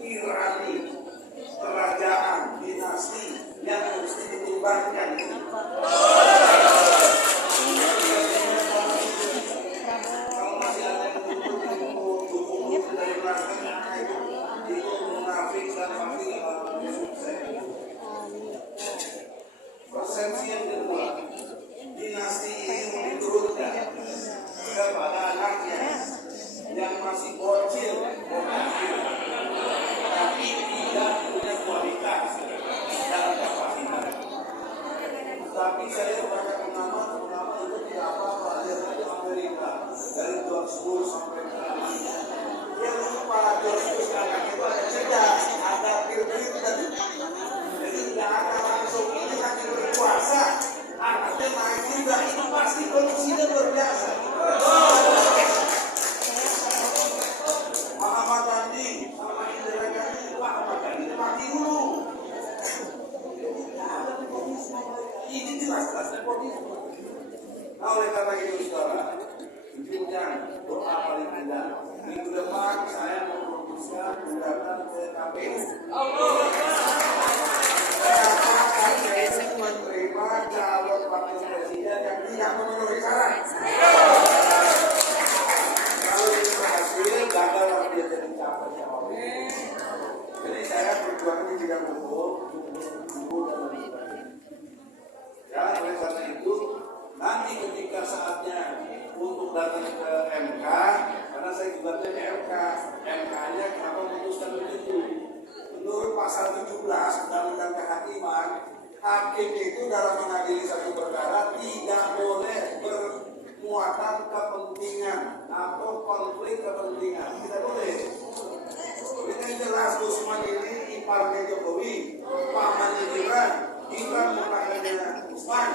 tirani, kerajaan, dinasti yang mesti ditumbangkan. Kalau masih ada yang dukung dari belakang, itu munafik dan pasti sukses. Persepsi yang kedua, dinasti ini diturunkan kepada anaknya yang masih bocil, tapi tidak punya kualitas dan kapasitas. Tapi saya baca pengamat itu tidak apa-apa, lihat aja Amerika dari George Bush sampai sekarang. Yang lupa George Bush anak itu ada cerdas, ada pintar, jadi tidak ada langsung ini sambil berkuasa, anaknya naik juga, itu pasti kondisinya luar biasa. Muhammad Gandhi sama Indira Gandhi, Muhammad Gandhi mati dulu. Ini jelas-jelas nepotisme. Nah, oleh karena itu saudara, ujungnya doa paling indah. Minggu depan saya memutuskan gugatan ke KPU. Saya menerima calon wakil presiden yang tidak memenuhi syarat. Kalau ini berhasil, gagal dia jadi capres. Jadi saya berjuang di bidang hukum dan ya, oleh karena itu nanti ketika saatnya untuk datang ke MK, karena saya juga ke MK, MK-nya kenapa memutuskan begitu? Menurut pasal 17 Undang-Undang Kehakiman, hakim itu dalam mengadili satu perkara tidak boleh bermuatan kepentingan atau konflik kepentingan, tidak boleh. Ini jelas Usman ini iparnya Jokowi, pamannya Gibran bukannya Usman.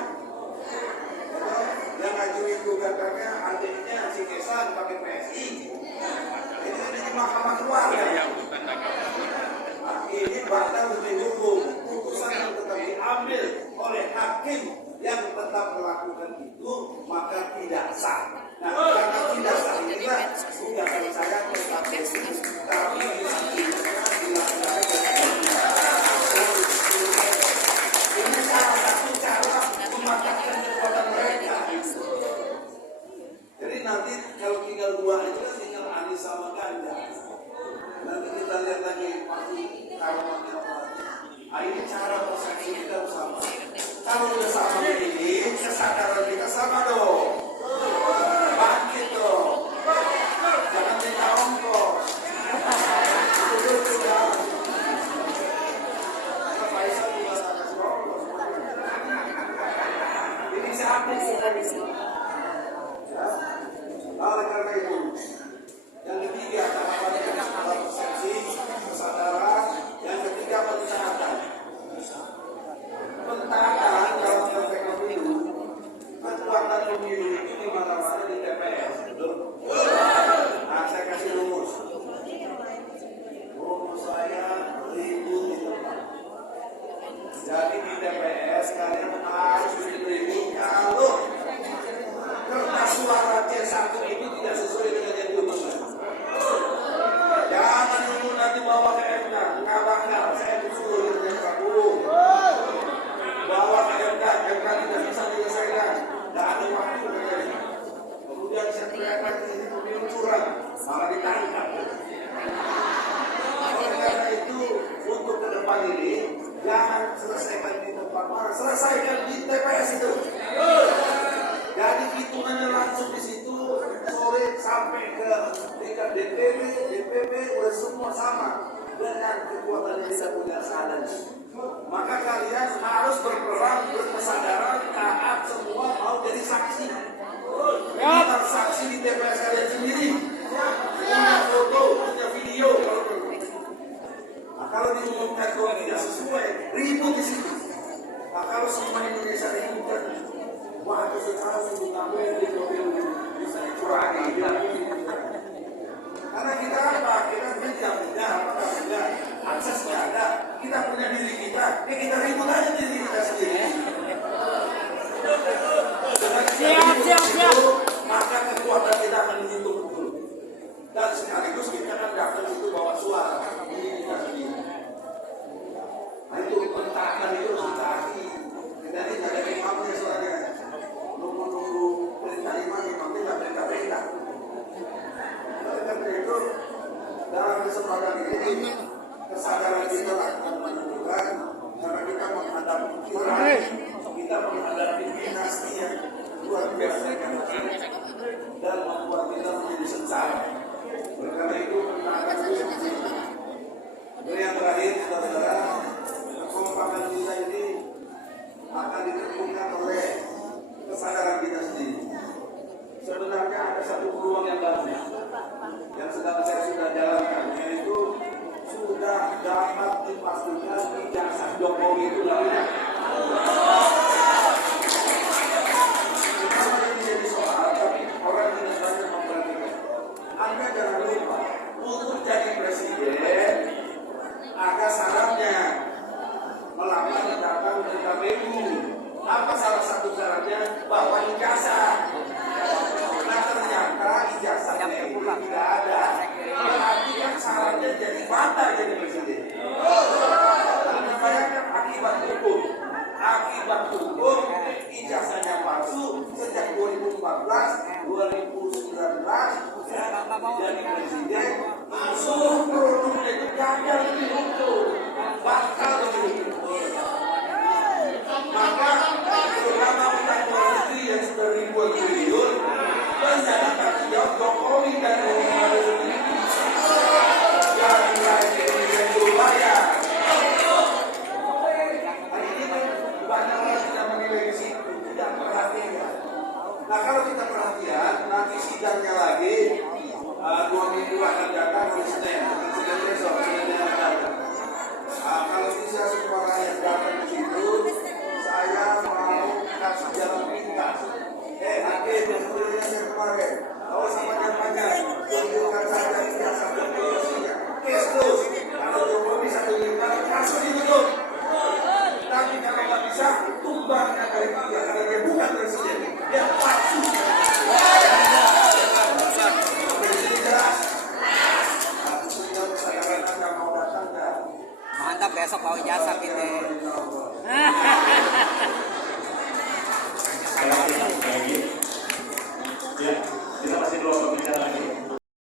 Yang ngajuin gugatannya adiknya si Kesan pakai PSI. Ini di Mahkamah Keluarga. Ini batal demi hukum. Putusan yang tetap diambil oleh hakim yang tetap melakukan itu maka tidak sah. Nah, karena tidak sah inilah gugatan saya ke KPU. Tapi ini salah satu cara mematahkan kekuatan mereka. Jadi nanti kalau tinggal dua itu kan tinggal Anies sama Ganjar. Nanti kita lihat lagi pasti karuannya apa. Nah, ini cara persepsi kita sama. Kalau udah sama ini, kesadaran kita sama dong. Bangkit dong. Jangan minta ongkos. Itu sudah. Faisal juga kasih ongkos. Ini siapa sih? Oleh karena itu, yang ketiga adalah persepsi, kesadaran. Yang ketiga pentaatan. Pentaatan dalam konteks pemilu, kekuatan pemilu itu di mana-mana di TPS. Nah, saya kasih rumus. Rumus saya 1000 di tempat. Jadi di TPS kalian harus diberi kalau kertas suara C1 ini tidak sesuai dengan yang diutuskan. Jangan dulu nanti bawa ke MK, nggak bakal. Saya disuruh dengan 40. Bawa ke MK tidak bisa diselesaikan. Nggak ada waktu. Kemudian saya teriakan ini pemilu curang, malah ditangkap. Oleh karena itu, untuk ke depan ini, jangan selesaikan di tempat mana, selesaikan di TPS itu. Jadi hitungannya langsung di situ sore sampai ke tingkat DPP, DPP udah semua sama dengan kekuatan yang tidak punya salah. Maka kalian harus berperan, berkesadaran, taat semua mau jadi saksi. Kita saksi di TPS kalian sendiri, punya foto, punya video. Nah, kalau diumumkan kalau tidak sesuai, ribut di situ. Nah, kalau semua Indonesia ribut, wah itu sekarang sungguh ngapain di bisa dicurangi. Karena kita apa? Kita tidak punya akses nggak ada. Kita punya diri kita, kita ribut aja diri kita sendiri. Siap. Maka kekuatan kita akan dihitung betul. Dan sekaligus kita akan dapat itu bahwa kesadaran kita akan menentukan karena kita menghadapi perang, kita menghadapi dinasti yang luar biasa dan membuat kita menjadi sengsara. Oleh karena itu kita akan terus bersama. Dan yang terakhir, saudara, kekompakan kita ini akan ditentukan oleh kesadaran kita sendiri. Sebenarnya ada satu peluang yang baru yang sedang saya sudah jalankan, yaitu sudah dapat dipastikan ijazah Jokowi itu lainnya. Pertama ini jadi soal, tapi orang tidak banyak memperhatikan. Anda jangan lupa untuk jadi presiden ada syaratnya melamar datang dari KPU. Apa salah satu syaratnya? Bawa ijazah. Nah ternyata ijazahnya itu tidak ada. Berarti yang syaratnya jadi batal jadi presiden. Karena bayangkan akibat hukum. Akibat hukum ijazahnya palsu sejak 2014, 2019 jadi presiden. Seluruh produknya itu gagal di hukum, batal di hukum. Maka terutama utang luar negeri yang sudah ribuan triliun menjadi tanggung jawab Jokowi dan Muhammad sendiri. Yang lain yang berbayar. Hari ini banyak orang tidak menilai di situ, tidak perhatian. Nah kalau kita perhatian, nanti sidangnya lagi 2 minggu akan datang hari Senin besok, Senin yang akan datang. Kalau bisa semua rakyat datang ke situ, saya mau kasih jalan pintas. Hakim yang berinya yang kemarin, kalau sama panjang, tunjukkan saja ijazah dan polisinya. Terus, kalau Jokowi satu lima, langsung ditutup. Tapi kalau nggak bisa, tumbangnya dari dia, karena dia bukan presiden, dia palsu. Presiden jelas. Saya nggak mau datang dah. Mantap, besok bawa ijazah kita. Thank you.